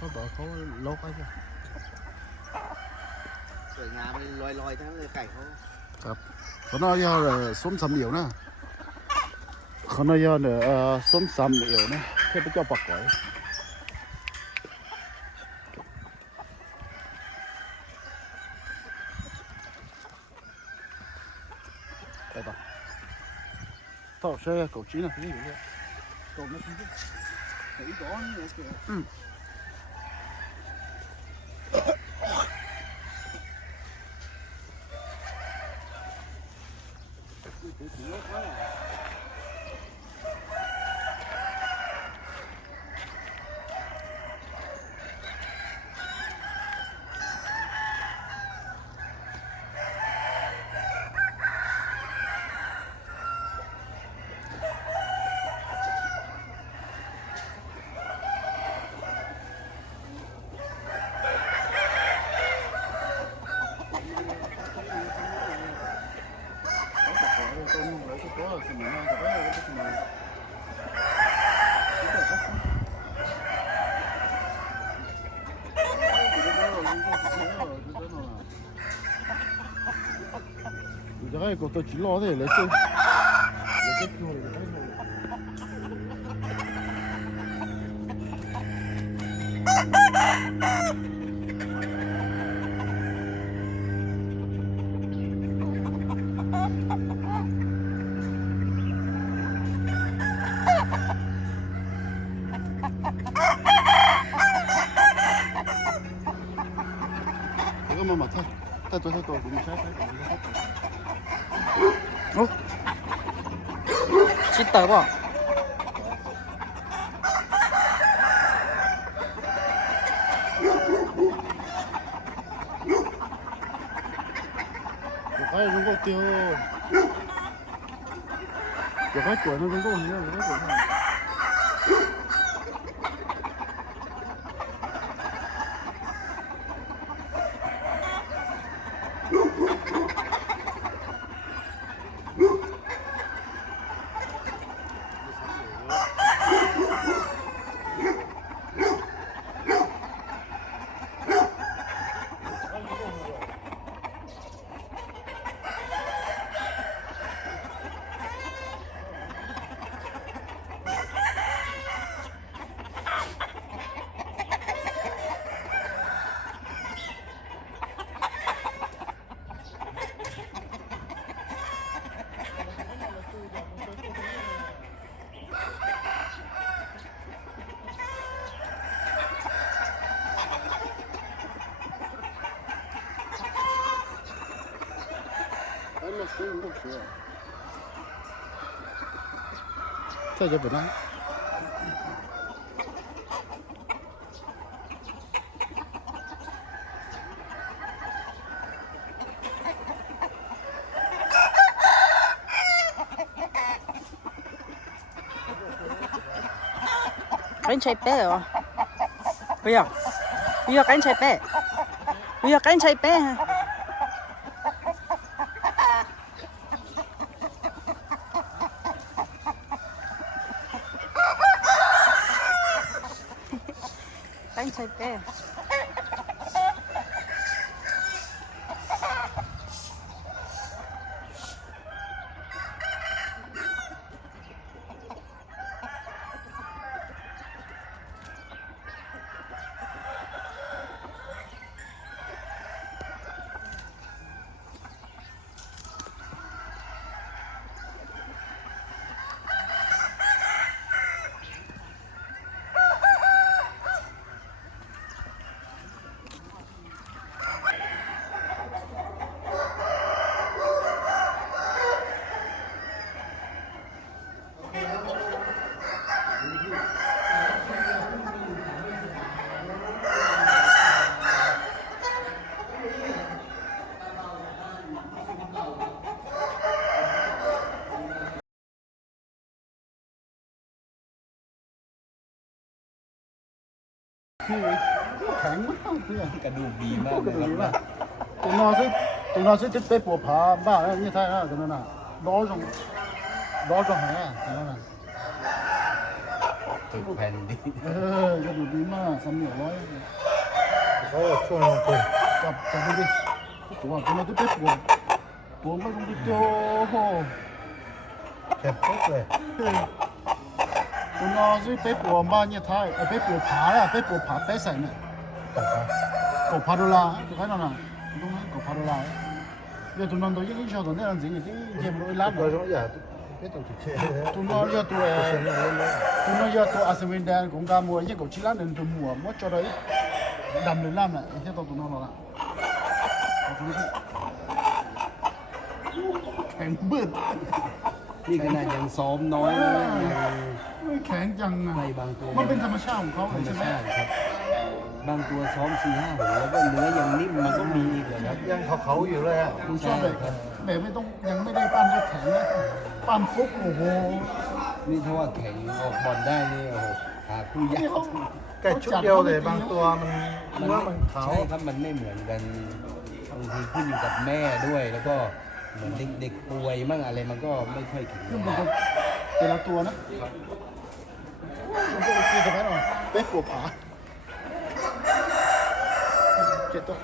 เขาบอกเขาลกไว้ใช่สวยงามเลยลอยๆทั้งนั้นเลยไก่เขา ครับเขาน่าจะส้มสำเหนียวนะเขาน่าจะส้มสำเหนียวนะเทพเจ้าปักก๋อยไปต่อต่อใช้狗鸡呢这有个狗那鸡肉肥多呢你这个狗都几老的来这，来这票了，来这个妈妈太多，你猜。哦，知道不？我还有人给我丢，我还管那人给我捏，我还管他。在这本来。Cánh chạy bé rồi. Bây giờ cánh chạy bé. Bây giờ cánh chạy bé ha. Cánh chạy bé.แข็งมากเพื่อน กระดูกดีมาก กระดูกดีมากตัวน้อยซื้อจะไปปวดผาบ้าแล้วนี่ใช่นะตรงนั้นน่ะล้อตรงแหตรงนั้นน่ะ ฝึกแผ่นดิน กระดูกดีมาก3เหนียวร้อย เขาช่วงลงทุน จับดูดิตัวมันตัวเป๊ะตัวมันดูโจ้โห แข็งปุ๊บเลย ตัวน้อยซื้อเป๊ะปัวบ้านเนี่ยท้ายเป๊ะปัวผาอะเป๊ะปัวผาเป๊ะใส่เนี่ย ตกครับ 狗爬到啦，就看到啦，东西狗爬到啦。要东南都已经晓得那样子，已经见不到拉 ตัว 了。 ช่วงใหญ่ไม่ต้องจุดเชื่อเลย 东南要多哎，东南要多阿什么的，公家么一个其他人都么，我觉得难的难了，一些到东南了啦。แข็งบึ้ด นี่ขนาดยังซ้อมน้อยนะยัง แข็งจังอ่ะ ในบางตัว มันเป็นธรรมชาติของเขา ธรรม ใช่ไหม ชาติครับ บางตัวซ้อม4-5 หัวแล้วก็เนื้อยังนิ่มมันก็มีอีกเลยครับ ยังเขาอยู่เลยอ่ะ คุณชอบแบบไม่ต้องยังไม่ได้ปั้นก็แข็งนะปั้นปุ๊บโอ้โห นี่ถ้าว่าแข่งออกบอลได้นี่โอ้โหหาคู่ยา นี่ ก เขา แก่ชุดเดียวเลยบางตัวมันเนื้อมันขาว ใช่ครับมันไม่เหมือนกันบางทีขึ้นอยู่กับแม่ด้วย แล้วก็เหมือนเด็กๆป่วยมั่งอะไรมันก็ไม่ค่อยแข็ง ขึ้น แร มาง แต่ละตัวนะคุณก็คือสมัยหน่อยเป๊ะปวดผาเจ็ดตัว